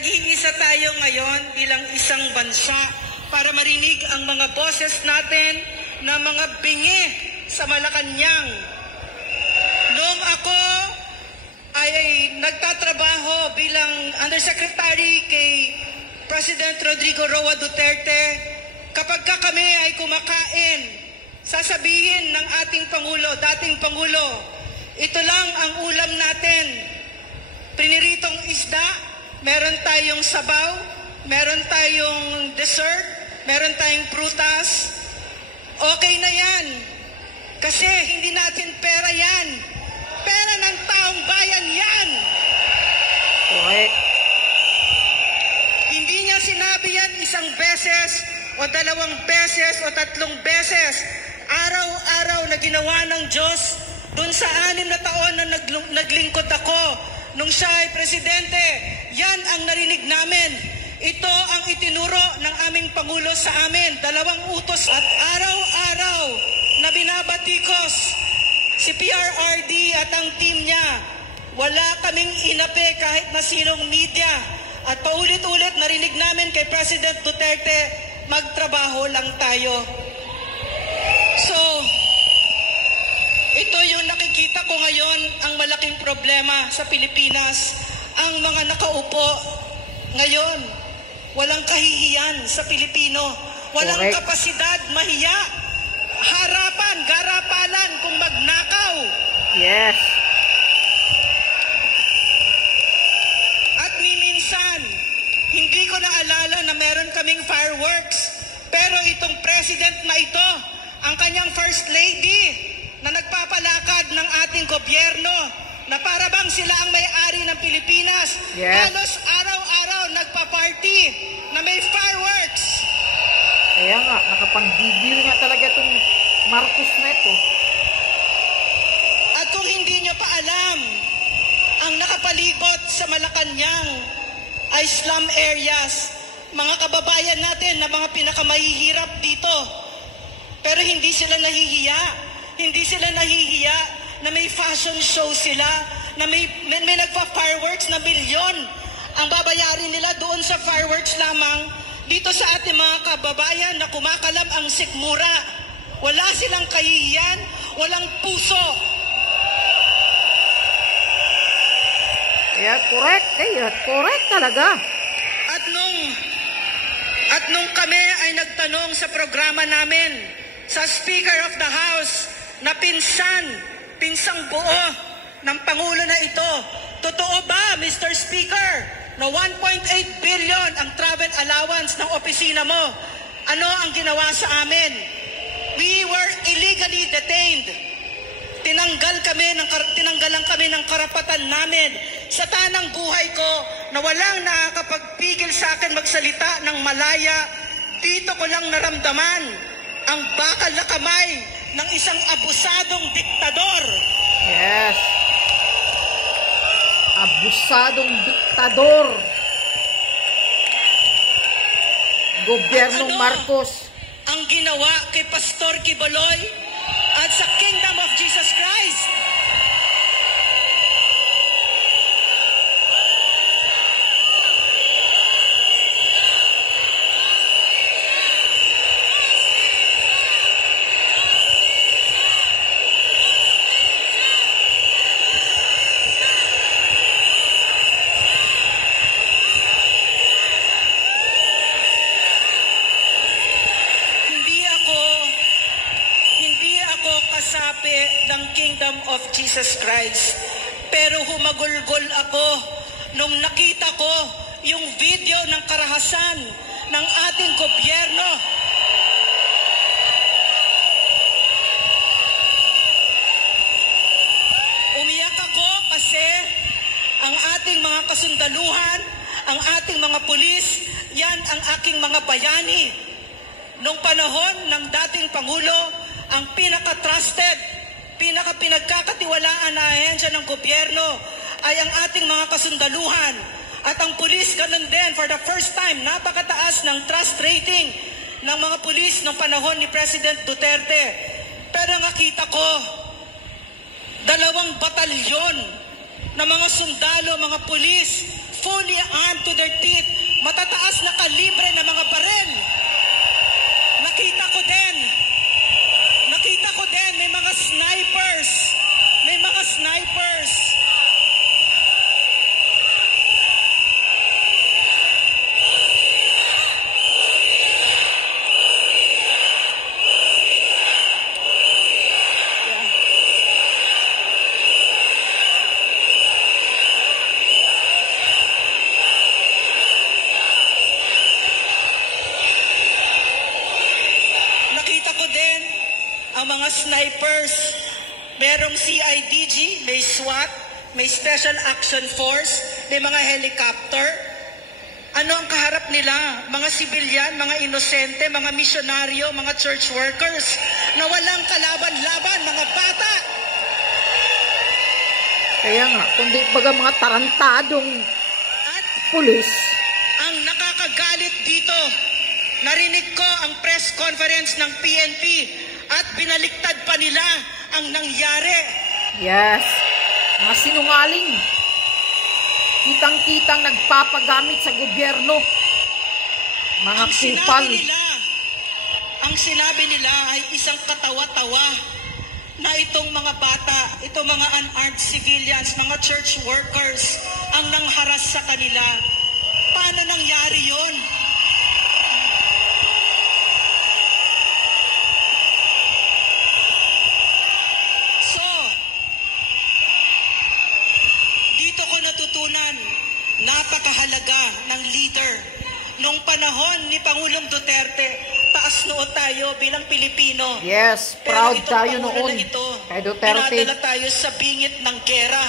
Nag-iisa tayo ngayon bilang isang bansa para marinig ang mga boses natin na mga bingi sa Malacanang. Noong ako ay nagtatrabaho bilang Undersecretary kay President Rodrigo Roa Duterte, kapag kami ay kumakain, sasabihin ng ating Pangulo, dating Pangulo, ito lang ang ulam natin. Priniritong isda, meron tayong sabaw, meron tayong dessert, meron tayong prutas. Okay na yan. Kasi hindi natin pera yan. Pera ng taong bayan yan. Correct. Hindi niya sinabi yan isang beses o dalawang beses o tatlong beses. Araw-araw na ginawa ng Diyos dun sa 6 na taon na naglingkod ako nung siya ay presidente. Yan ang narinig namin. Ito ang itinuro ng aming Pangulo sa amin. 2 utos at araw-araw na binabatikos si PRRD at ang team niya. Wala kaming inapi kahit na sinong media. At paulit-ulit narinig namin kay President Duterte, magtrabaho lang tayo. So, ito yung nakikita ko ngayon, ang malaking problema sa Pilipinas. Ang mga nakaupo ngayon, walang kahihiyan sa Pilipino. Walang Correct. kapasidad, mahiya. Harapan, garapalan kung magnakaw. Yes. At minsan, hindi ko naalala na meron kaming fireworks. Pero itong president na ito, ang kanyang first lady, na nagpapalakad ng ating gobyerno, na para bang sila ang may-ari ng Pilipinas. Yes. Halos araw-araw nagpa-party na may fireworks. Kaya nga, nakapang-gigil nga talaga itong Marcos na ito. At kung hindi nyo pa alam, ang nakapalibot sa Malacanang ay slum areas. Mga kababayan natin na mga pinakamahihirap dito. Pero hindi sila nahihiya. Hindi sila nahihiya na may fashion show sila, na may nagpa-fireworks na milyon. Ang babayarin nila doon sa fireworks lamang. Dito sa ating mga kababayan na kumakalam ang sikmura. Wala silang kahihiyan, walang puso. Kaya correct. Kaya correct talaga. At nung kami ay nagtanong sa programa namin, sa Speaker of the House, na pinsang buo ng Pangulo na ito, totoo ba, Mr. Speaker, na 1.8 billion ang travel allowance ng opisina mo? Ano ang ginawa sa amin? We were illegally detained. Tinanggalan kami ng karapatan namin. Sa tanang buhay ko na walang nakakapagpigil sa akin magsalita ng malaya, dito ko lang naramdaman ang bakal na kamay ng isang abusadong diktador. Yes. Abusadong diktador. Gobyernong Marcos. Ang ginawa kay Pastor Quiboloy at sa Kingdom of Jesus Christ. Ng Kingdom of Jesus Christ. Pero humagulgol ako nung nakita ko yung video ng karahasan ng ating gobyerno. Umiyak ako kasi ang ating mga kasundaluhan, ang ating mga pulis, yan ang aking mga bayani. Nung panahon ng dating Pangulo, ang pinaka-trusted, pinagkakatiwalaan na ahensya ng gobyerno ay ang ating mga kasundaluhan. At ang pulis, ganun din, for the first time, napakataas ng trust rating ng mga pulis ng panahon ni President Duterte. Pero nakita ko, 2 batalyon na mga sundalo, mga pulis, fully armed to to their teeth, matataas na kalibre na mga barel. Nakita ko din, may mga snipers. Nakita ko din ang mga snipers. Merong CIDG, may SWAT, may Special Action Force, may mga helicopter. Ano ang kaharap nila? Mga sibilyan, mga inosente, mga misyonaryo, mga church workers na walang kalaban-laban, mga bata. Kaya nga, kundi baga mga tarantadong At pulis. ang nakakagalit dito, narinig ko ang press conference ng PNP at binaliktad pa nila ang nangyari. Yes. Mga sinungaling. Kitang-kitang nagpapagamit sa gobyerno. Mga kupal. Ang sinabi nila ay isang katawa-tawa na itong mga bata, itong mga unarmed civilians, mga church workers, ang nangharas sa kanila. Paano nangyari yon? So, dito ko natutunan, napakahalaga ng leader. Nung panahon ni Pangulong Duterte, taas noo tayo bilang Pilipino. Yes, Pero proud itong tayo Pangulo noon na ito, kay Duterte. dinadala tayo sa bingit ng gera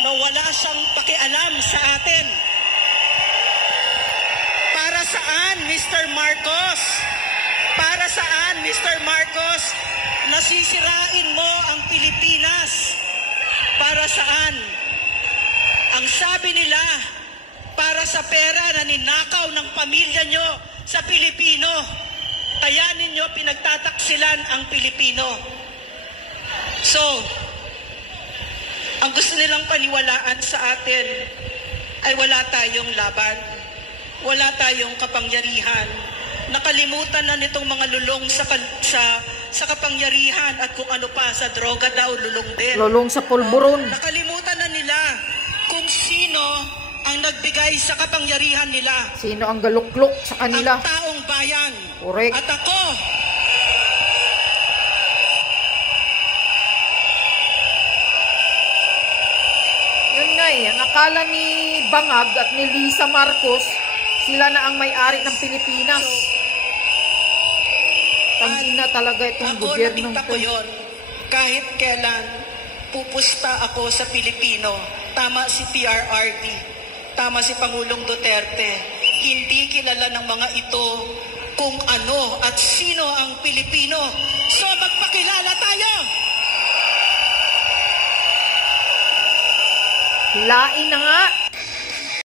na wala siyang pakialam sa atin. Para saan, Mr. Marcos? Para saan, Mr. Marcos? Nasisirain mo ang Pilipinas. Para saan? Ang sabi nila, para sa pera na ninakaw ng pamilya nyo sa Pilipino. Kaya ninyo pinagtataksilan ang Pilipino. So, ang gusto nilang paniwalaan sa atin ay wala tayong laban. Wala tayong kapangyarihan. Nakalimutan na nitong mga lulong sa kapangyarihan at kung ano pa, sa droga daw, lulong din. Lulong sa pulburon. Nakalimutan na nila kung sino ang nagbigay sa kapangyarihan nila. Sino ang galuklok sa kanila? Ang taong bayan. Correct. At ako, Yun nga eh, ang akala ni Bangag at ni Lisa Marcos, sila na ang may-ari ng Pilipinas. Tangin na talaga itong ako gobyernong nakita to. ko yun. Kahit kailan pupusta ako sa Pilipino. Tama si PRRD. Tama si Pangulong Duterte. Hindi kilala ng mga ito kung ano at sino ang Pilipino. So magpakilala tayo! Hilain na nga